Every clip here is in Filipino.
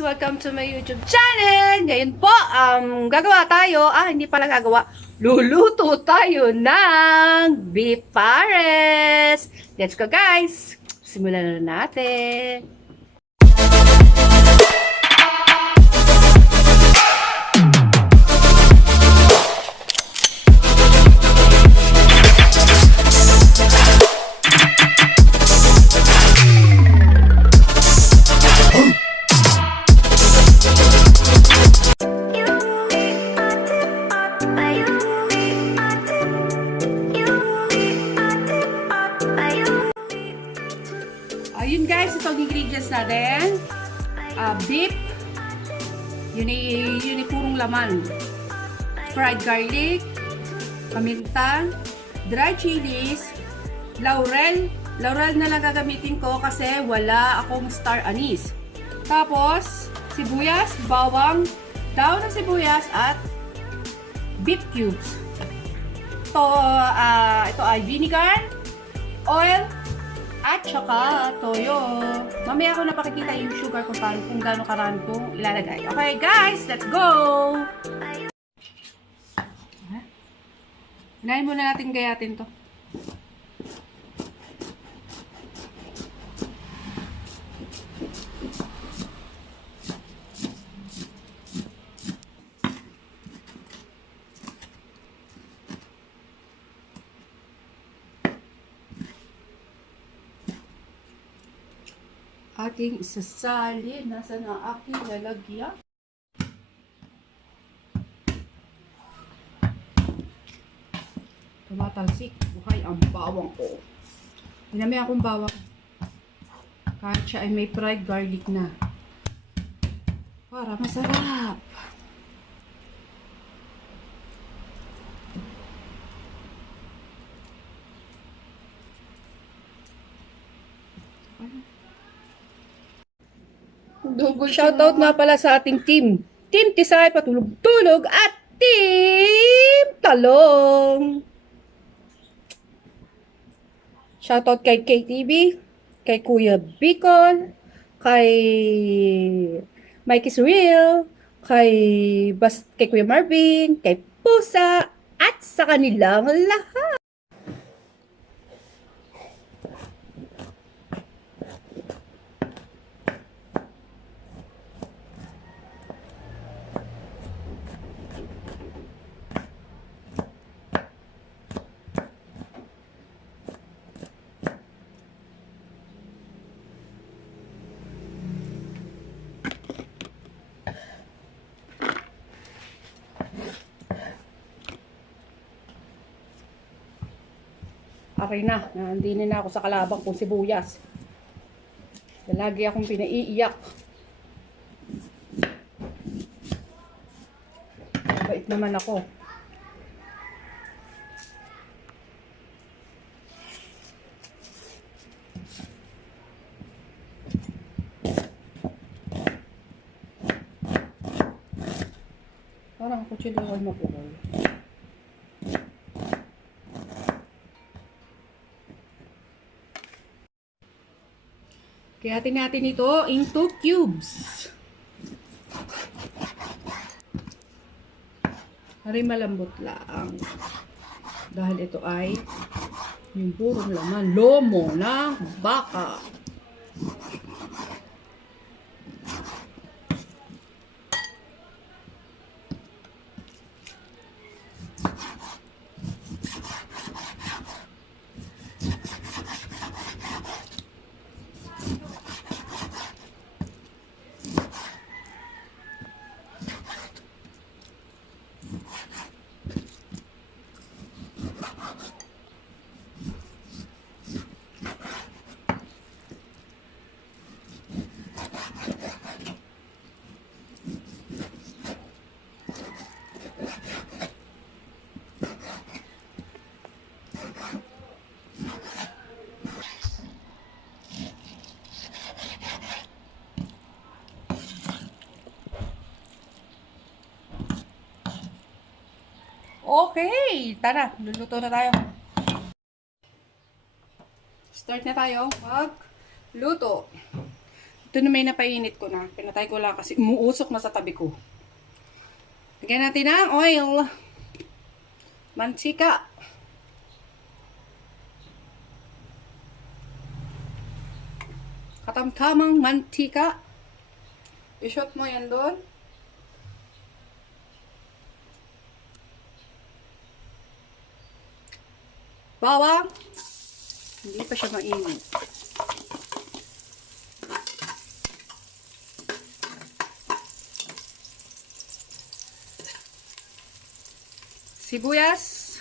Welcome to my YouTube channel! Ngayon po, gagawa tayo, hindi pala gagawa, luluto tayo ng beef pares! Let's go guys! Simulan na natin! Ayun guys, itong ingredients natin. Beef. Yun ay purong laman. Fried garlic. Paminta. Dry chilies. Laurel. Laurel na lang gagamitin ko kasi wala akong star anise. Tapos, sibuyas, bawang, daon ng sibuyas at beef cubes. Ito ay vinegar, oil, at saka toyo. Mamaya ko napakikita yung sugar kung gaano karami kong ilalagay. Okay guys, let's go! Unahin muna natin gayatin to. Ating isasalin. Nasaan ang aking lalagyan? Tumatalsik. Buhay ang bawang ko. Hinami akong bawang. Kahit siya ay may fried garlic na. Para masarap. Shoutout nga pala sa ating team. Team Tisay, Patulog-Tulog at Team Talong. Shoutout kay KTV, kay Kuya Bicol, kay Mikey's Real, kay Kuya Marvin, kay Pusa, at sa kanilang lahat. Okay na, nandinin na ako sa kalabang kong sibuyas. Lagi akong pinaiiyak. Mabait naman ako. Parang ako chilawal mapuhol. Kaya natin ito into cubes. Hari malambot lang. Dahil ito ay yung purong laman. Lomo ng baka. Okay, tara, luluto na tayo. Start na tayo magluto. Ito na may napainit ko na. Pinatay ko lang kasi umuusok na sa tabi ko. Lagyan natin ng oil. Mantika. Katamtamang mantika. I-shot mo yan doon. Bawang. Hindi pa siya mainit. Sibuyas.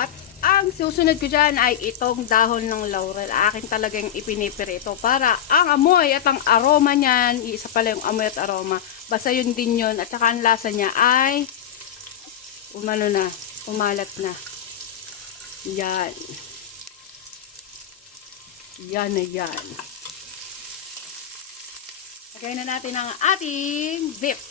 At ang susunod ko dyan ay itong dahon ng laurel. Akin talagang ipinipirito para ang amoy at ang aroma niyan, isa pala yung amoy at aroma. Basta yun din yun. At saka ang lasa niya ay umalat na. Yan. Yan na yan. Lagay na natin ang ating beef.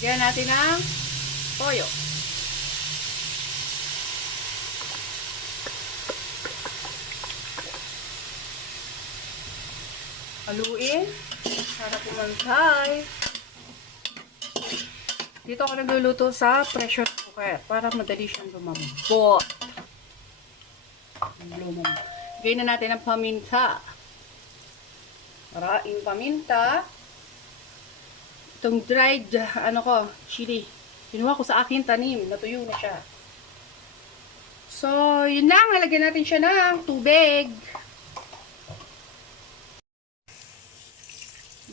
Lagyan natin ang toyo. Haluin para pumantay. Dito ako nagluluto sa pressure cooker para madali siyang lumambot. Lagyan na natin ang paminta. Maraming paminta. Itong dried, chili. Kinuha ko sa aking tanim. Natuyo na siya. So, yun lang. Halagyan natin siya ng tubig.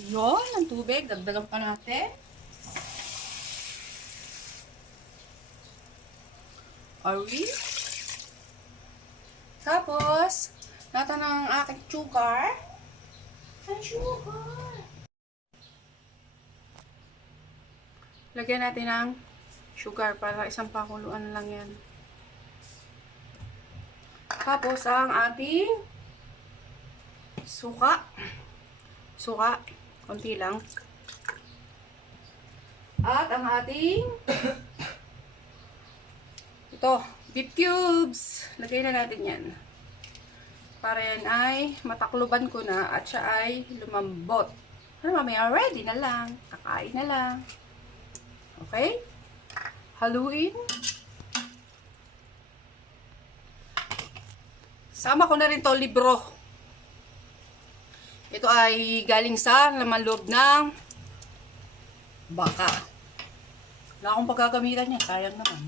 Yun, ang tubig. Dagdagan pa natin. Ari. Tapos, natin ang aking sugar. Ang sugar. Lagyan natin ng sugar para isang pakuluan lang yan. Tapos ang ating suka. Suka. Konti lang. At ang ating beef cubes. Lagay na natin yan. Para yan ay matakluban ko na at siya ay lumambot. Mamaya ready na lang. Kakain na lang. Okay? Haluin. Sama ko na rin to libro. Ito ay galing sa laman loob ng baka. Wala akong paggagamitan niya. Sayang naman.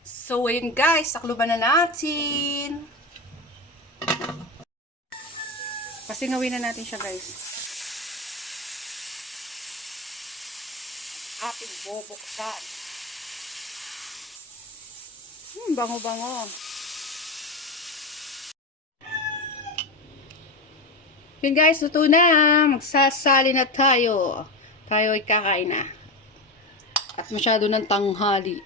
So, ayun guys. Takluban na natin. Pasingawin na natin siya guys. Ating bubuksan. Bango-bango. Yun guys, luto na. Magsasali na tayo. Tayo ay kakain na. At masyado ng tanghali.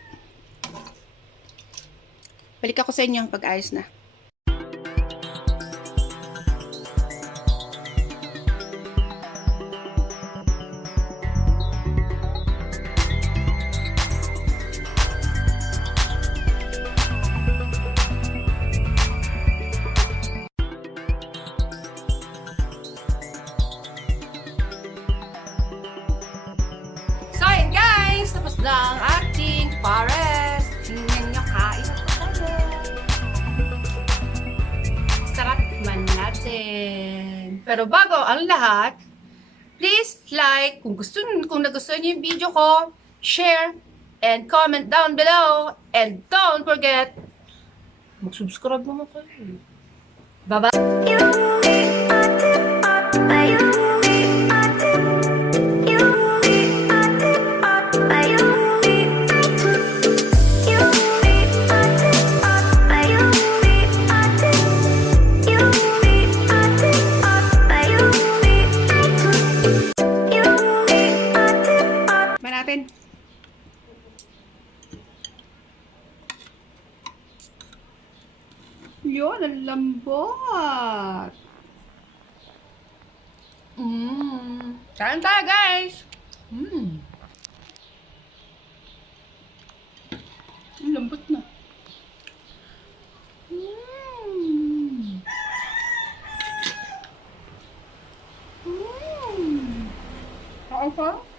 Balik ako sa inyo pag-ayos na. Tapos na ang ating pares. Tingnan nyo, kain na po tayo. Sarap man natin. Pero bago ang lahat, please like kung nagustuhan nyo yung video ko, share, and comment down below. And don't forget, mag-subscribe naman kayo. Bye-bye! lambot. Kain tayo, guys. Lambot na. Kain pa?